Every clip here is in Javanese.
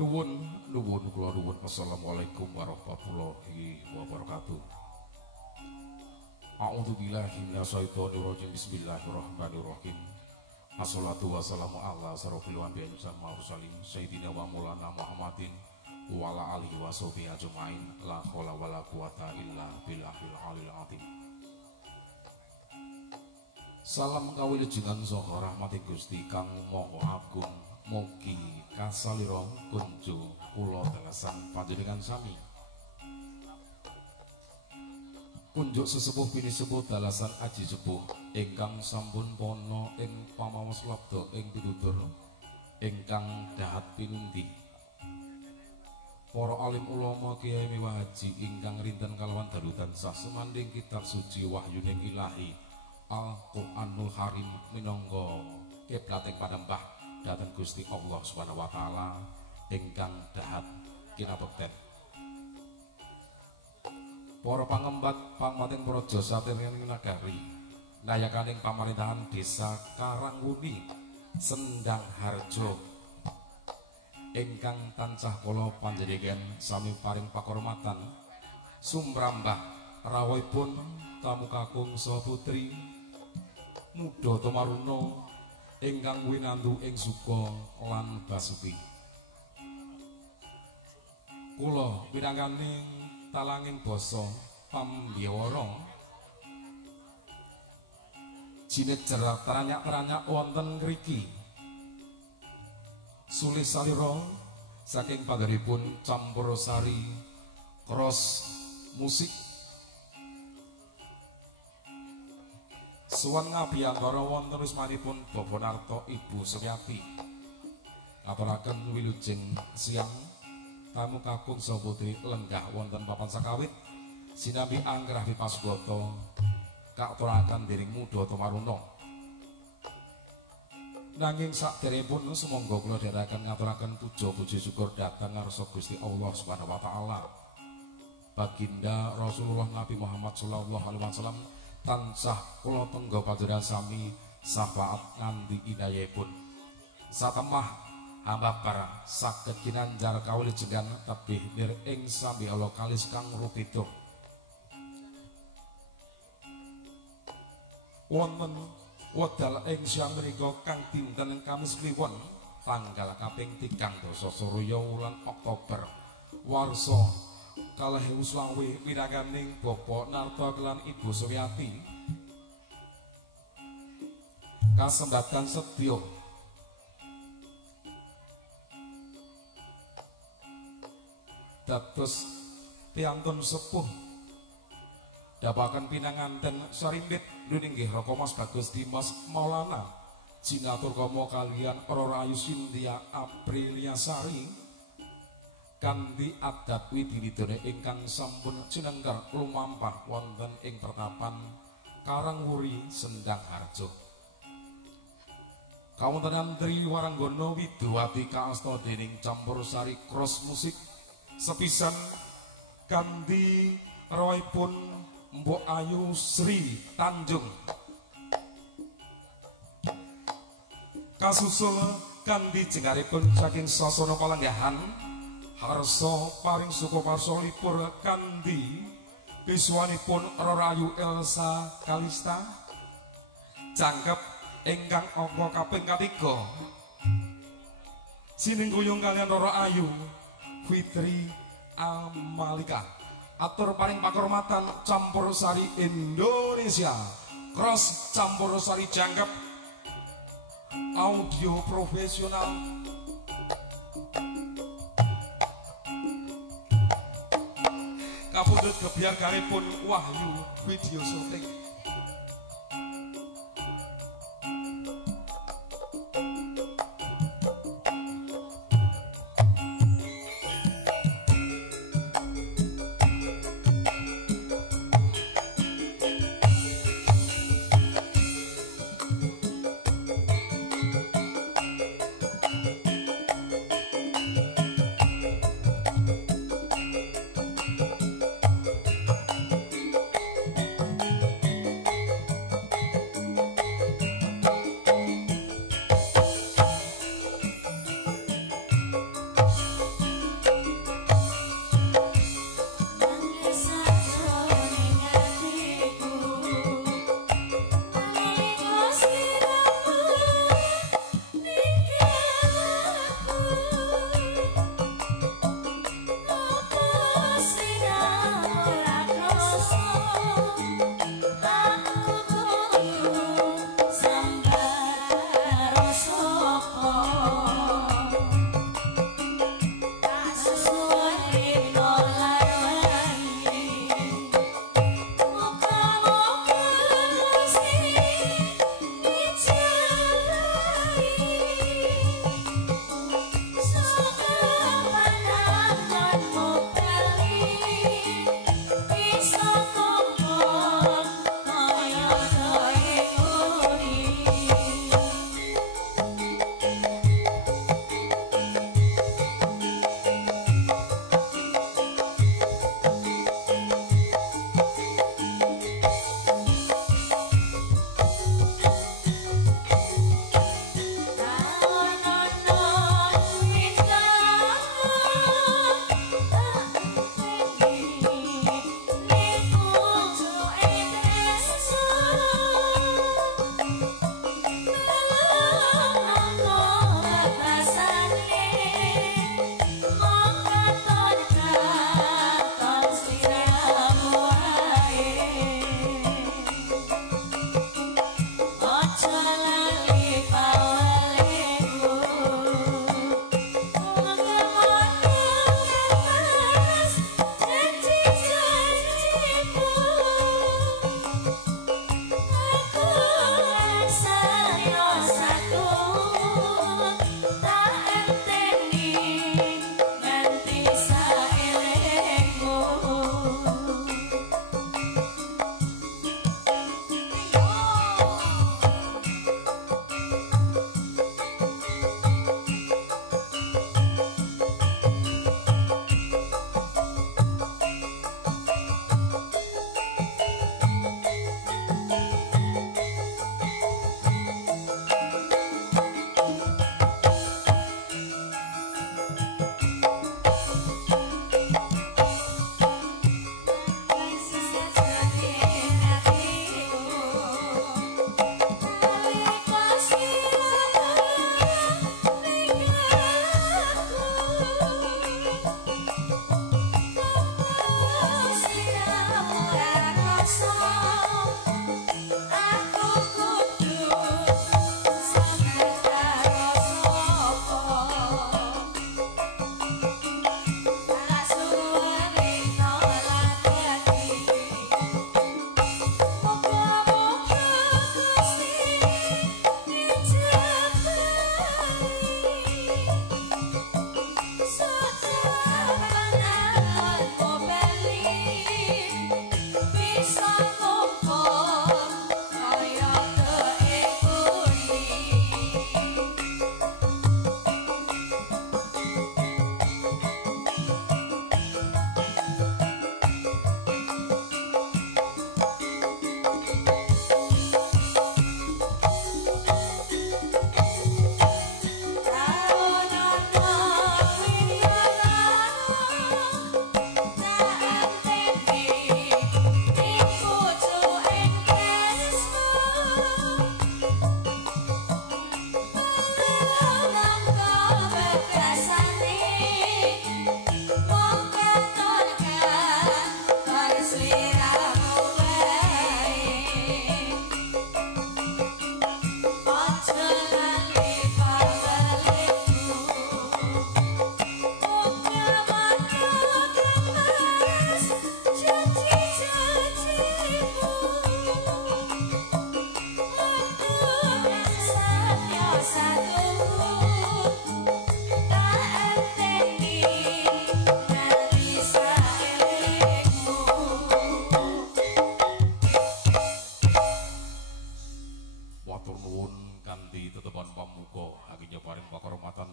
Nuwun kula nuwun. Assalamualaikum warahmatullahi wabarakatuh. A'udzu billahi minasyaitonir rajim. Bismillahirrahmanirrahim. Assalatu wassalamu ala asrofil anbiya'i wal mursalin sayyidina wa maulana Muhammadin wa ala alihi wa sahbihi ajmain. La haula wala quwata illa billahil aliyil azim. Salam kawilijengan saha rahmating Gusti kang Maha Agung. Mugi kasalira kunjo kula dalasan panjenengan sami. Kunjuk sesepuh bini sepuh dalasan aji sepuh ingkang sampun pono ing pamawas labda ing pitutur ingkang dahat pinundi. Para alim ulama kiai miwah haji ingkang rinten kalawan dalutan sah semanding kitab suci wahyuning ilahi Al-Qur'anul Karim minangka kiblating panembah dhateng Gusti Allah Subhanahu wa taala ingkang dahat kinabekten. Para pangembat pangmating praja satireng nagari nayakaning pamerintahan desa Karangwuni Sendang Harjo ingkang tansah kula panjenengan sami paring pakurmatan sumrambah rawuhipun tamu kakung saha putri muda tumaruna ingkang winantu ing suka lan basuki. Kula pinangganing talanging basa pambyawara jinejer teranyak-teranyak wonten ngriki sulih salira saking panggenipun Campurasari Cross Musik suwan ngabiyantara wonten wismanipun Bapak Narto Ibu Suryati aturaken wilujeng siang tamu kakung saha putri lenggah wonten papan sakawit sinambi anggrah pipasgata katuraken dening muda tumaruna. Nanging sakderengipun sumangga kula dherekaken ngaturaken puja-puji syukur dhateng ngarsa Gusti Allah Subhanahu wa taala. Baginda Rasulullah Nabi Muhammad sallallahu alaihi wasallam tansah kula tengga panjenengan sami syafaat nganti inayahipun. Satemah hamba para saged kinanjar kawilijengan tebih nir ing sami Allah kalis kang rupituh. Wonten wedal ing siang menika kang dinten Kamis kliwon tanggal kaping 13 Surya wulan Oktober warsa 2020 winaganing Bapak Narto lan Ibu Suryati kasembatan sedya dados piantun sepuh dapaken pinanganten sarimbit nuninggih Raka Mas Bagus Dimas Maulana Jinaturkama kalian Rayu Sintia Aprilia Sari kanthi adat wididane ingkang sampun cinengker lumampah wonten ing pertapan Karangwuri Sendang Harjo. Kawontenan Tri Waranggana Widowati kaasta dening Campurasari Cross Musik sepisan kanthi rawuhipun Mbok Ayu Sri Tanjung kasusul kanthi jengaripun saking sasana palenggahan harsa paring sukaparsa lipur kanthi biswanipun Rayu Elsa Kalista jangkep ingkang angka kaping 3 sinengguyung kalian Rara Ayu Fitri Amalika. Atur paring pakurmatan Campurasari Indonesia Cross Campurasari jangkep audio profesional kapundhut gebyargaripun Wahyu video syuting.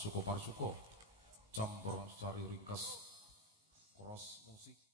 suko parsuko campur sari ringkes cross musik.